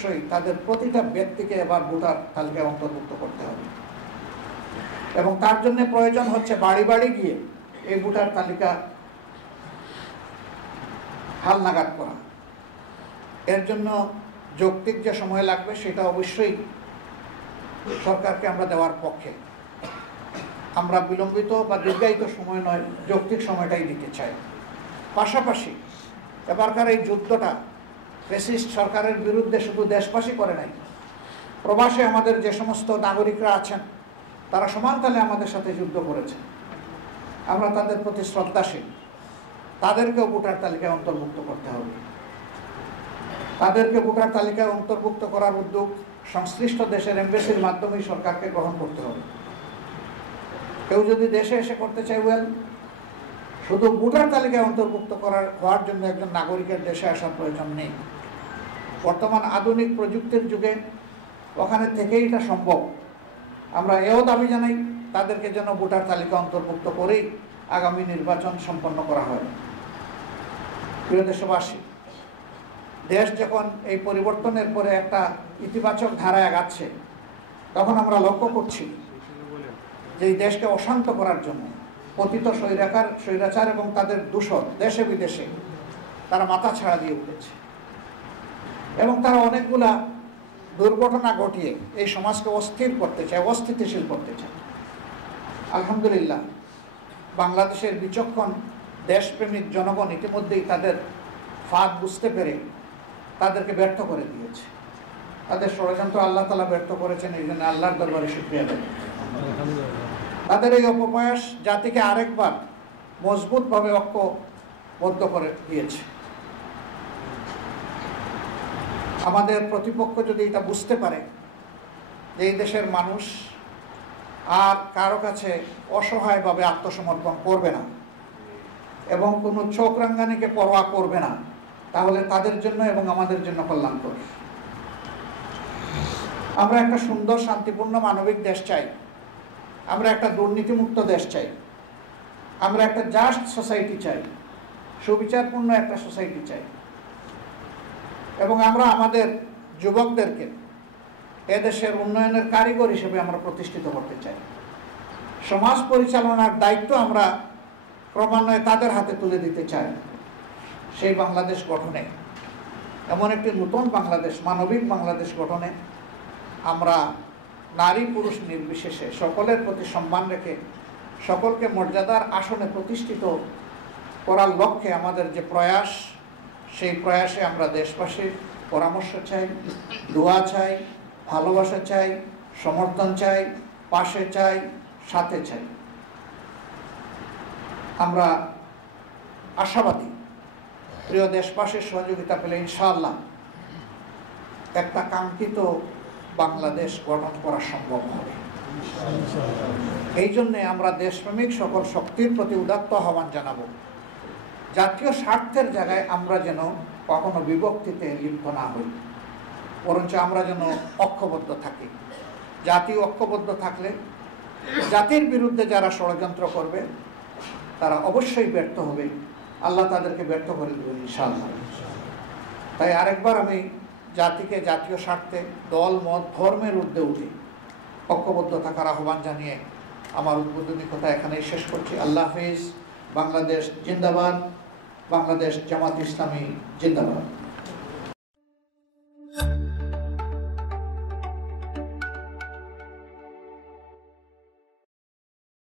অবশ্যই তাদের প্রতিটা ব্যক্তিকে এবার ভোটার তালিকায় অন্তর্ভুক্ত করতে হবে এবং তার জন্য প্রয়োজন হচ্ছে বাড়ি বাড়ি গিয়ে এই ভোটার তালিকা হালনাগাদ করা। এর জন্য যৌক্তিক যে সময় লাগবে সেটা অবশ্যই সরকারকে আমরা দেওয়ার পক্ষে। আমরা বিলম্বিত বা দীর্ঘায়িত সময় নয়, যৌক্তিক সময়টাই দিতে চাই। পাশাপাশি এবারকার এই যুদ্ধটা ফ্যাসিস্ট সরকারের বিরুদ্ধে শুধু দেশবাসী করে নাই, প্রবাসে আমাদের যে সমস্ত নাগরিকরা আছেন তারা সমানতালে আমাদের সাথে যুদ্ধ করেছেন। আমরা তাদের প্রতি শ্রদ্ধাশীল। তাদেরকেও ভোটার তালিকায় অন্তর্ভুক্ত করতে হবে। তাদেরকে ভোটার তালিকায় অন্তর্ভুক্ত করার উদ্যোগ সংশ্লিষ্ট দেশের এমবেসির মাধ্যমেই সরকারকে গ্রহণ করতে হবে। কেউ যদি দেশে এসে করতে চায়, ওয়েল, শুধু ভোটার তালিকায় অন্তর্ভুক্ত হওয়ার জন্য একজন নাগরিকের দেশে আসার প্রয়োজন নেই। বর্তমান আধুনিক প্রযুক্তির যুগে ওখানে থেকেই এটা সম্ভব। আমরা এও দাবি জানাই তাদেরকে যেন ভোটার তালিকা অন্তর্ভুক্ত করেই আগামী নির্বাচন সম্পন্ন করা হয়। প্রিয় দেশবাসী, দেশ যখন এই পরিবর্তনের পরে একটা ইতিবাচক ধারায় আগাচ্ছে, তখন আমরা লক্ষ্য করছি যে এই দেশকে অশান্ত করার জন্য পতিত স্বৈরাচার এবং তাদের দূষণ দেশে বিদেশে তারা মাথা ছাড়া দিয়ে উঠেছে এবং তারা অনেকগুলা দুর্ঘটনা ঘটিয়ে এই সমাজকে অস্থির করতে চায়, অস্থিতিশীল করতে চায়। আলহামদুলিল্লাহ, বাংলাদেশের বিচক্ষণ দেশপ্রেমিক জনগণ ইতিমধ্যেই তাদের ফাঁদ বুঝতে পেরে তাদেরকে ব্যর্থ করে দিয়েছে। তাদের ষড়যন্ত্র আল্লাহ তাআলা ব্যর্থ করেছেন, এই জন্য আল্লাহর দরবারে শুকরিয়া আদায়। তাদের এই অপপ্রয়াস জাতিকে আরেকবার মজবুতভাবে ঐক্যবদ্ধ করে দিয়েছে। আমাদের প্রতিপক্ষ যদি এটা বুঝতে পারে যে এই দেশের মানুষ আর কারো কাছে অসহায়ভাবে আত্মসমর্পণ করবে না এবং কোনো চোখ রাঙ্গানিকে পরোয়া করবে না, তাহলে তাদের জন্য এবং আমাদের জন্য কল্যাণকর। আমরা একটা সুন্দর, শান্তিপূর্ণ, মানবিক দেশ চাই। আমরা একটা দুর্নীতিমুক্ত দেশ চাই। আমরা একটা জাস্ট সোসাইটি চাই, সুবিচারপূর্ণ একটা সোসাইটি চাই। এবং আমরা আমাদের যুবকদেরকে এদেশের উন্নয়নের কারিগর হিসেবে আমরা প্রতিষ্ঠিত করতে চাই। সমাজ পরিচালনার দায়িত্ব আমরা ক্রমান্বয়ে তাদের হাতে তুলে দিতে চাই। সেই বাংলাদেশ গঠনে, এমন একটি নতুন বাংলাদেশ, মানবিক বাংলাদেশ গঠনে আমরা নারী পুরুষ নির্বিশেষে সকলের প্রতি সম্মান রেখে সকলকে মর্যাদার আসনে প্রতিষ্ঠিত করার লক্ষ্যে আমাদের যে প্রয়াস, সেই প্রয়াসে আমরা দেশবাসীর পরামর্শ চাই, দোয়া চাই, ভালোবাসা চাই, সমর্থন চাই, পাশে চাই, সাথে চাই। আমরা আশাবাদী প্রিয় দেশবাসীর সহযোগিতা পেলে ইনশাআল্লাহ একটা কাঙ্ক্ষিত বাংলাদেশ গঠন করা সম্ভব হবে। এই জন্যে আমরা দেশপ্রেমিক সকল শক্তির প্রতি উদাত্ত আহ্বান জানাবো। জাতীয় স্বার্থের জায়গায় আমরা যেন কখনো বিভক্তিতে লিপ্ত না হই, বরঞ্চ আমরা যেন ঐক্যবদ্ধ থাকি। জাতি ঐক্যবদ্ধ থাকলে জাতির বিরুদ্ধে যারা ষড়যন্ত্র করবে তারা অবশ্যই ব্যর্থ হবে। আল্লাহ তাদেরকে ব্যর্থ করে দেবেন ইনশাআল্লাহ। তাই আরেকবার আমি জাতিকে জাতীয় স্বার্থে দল মত ধর্মের ঊর্ধ্বে উঠে ঐক্যবদ্ধ থাকার আহ্বান জানিয়ে আমার উদ্বোধনী কথা এখানেই শেষ করছি। আল্লাহ হাফেজ। বাংলাদেশ জিন্দাবাদ। বাংলাদেশ জামাত ইসলামী জিন্দাবাদ।